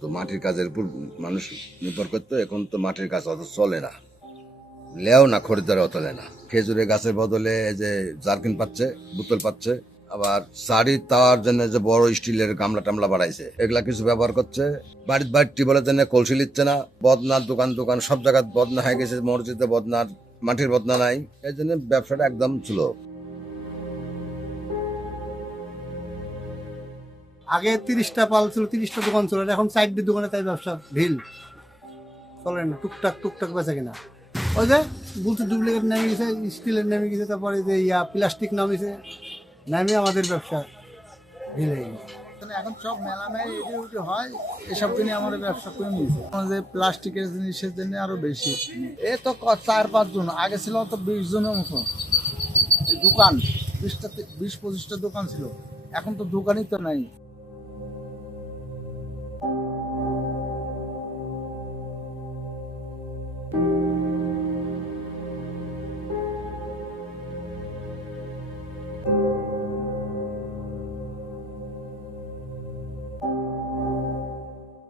তো মাটির কাজের উপর মানুষ নির্ভর করতো, এখন তো মাটির কাজ অত চলে না, লেও না, খরিদ্দার অত নেয় না। খেজুরের গাছের বদলে এই যে জারকিন পাচ্ছে, বোতল পাচ্ছে। আবার শাড়ি তাওয়ার জন্য যে বড় স্টিলের গামলা টামলা বাড়াইছে, এগুলা কিছু ব্যবহার করছে। বাড়ির বাড়ির টিবলের জন্য কলসি লিচ্ছে না। বদনার দোকান দোকান সব জায়গায় বদনা হয়ে গেছে, মসজিদে বদনার, মাটির বদনা নাই। এই জন্য ব্যবসাটা একদম ছিল। আগে 30টা পাল ছিল, 30টা দোকান ছিল, এখন 4টি দোকানে তাই ব্যবসা ঢিল চলে না, টুকটাক টুকটাক বেচা কিনা। ওই যে বলছে ডুপ্লিকেট নেমে গেছে, স্টিলের নেমে গেছে, তারপরে যে প্লাস্টিক নামিছে, নামে আমাদের ব্যবসা ঢিল হয়ে গেছে। এখন সব মেলামেলা এটি উটি হয়, এসব কিনে আমাদের ব্যবসা করে নিয়েছে। যে প্লাস্টিকের জিনিসের জন্য আরো বেশি। এ তো 4-5 জন, আগে ছিল তো 20 জনের মতো এই দোকান, 20-25টা দোকান ছিল, এখন তো দোকানই তো নাই।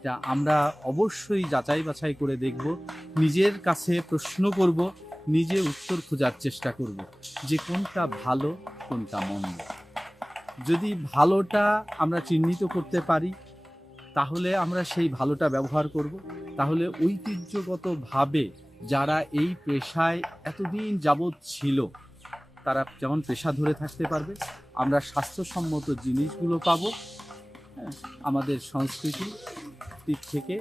তা আমরা অবশ্যই যাচাই বাছাই করে দেখব, নিজের কাছে প্রশ্ন করব, নিজে উত্তর খোঁজার চেষ্টা করব যে কোনটা ভালো কোনটা মন্দ। যদি ভালোটা আমরা চিহ্নিত করতে পারি তাহলে আমরা সেই ভালোটা ব্যবহার করব। তাহলে ঐতিহ্যগতভাবে যারা এই পেশায় এতদিন যাবৎ ছিল তারা যেমন পেশা ধরে থাকতে পারবে, আমরা স্বাস্থ্যসম্মত জিনিসগুলো পাবো। হ্যাঁ, আমাদের সংস্কৃতির দিক থেকে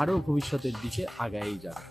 আরও ভবিষ্যতের দিকে আগাই যাবে।